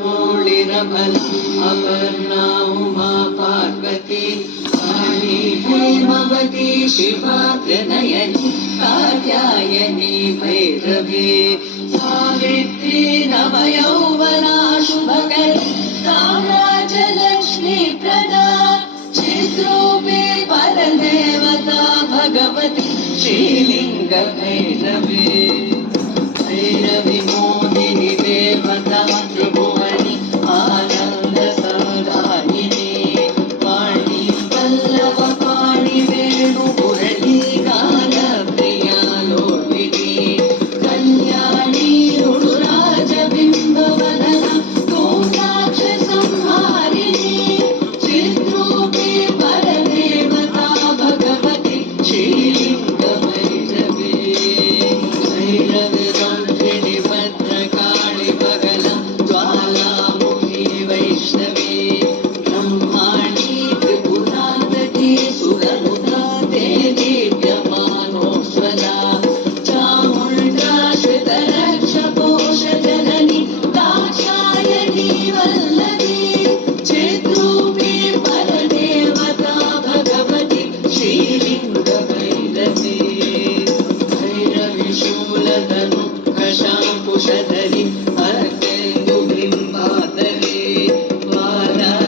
मूलिरबल Aparna Uma Parvati Kali Hemvati Shiva Trinayani Katyayani Bhairavi Savitri नवयौवना शुभकरी साम्राज्यलक्ष्मी Prada चिद्रूपी परदेवता Bhagwati Shrilinga Bhairavi.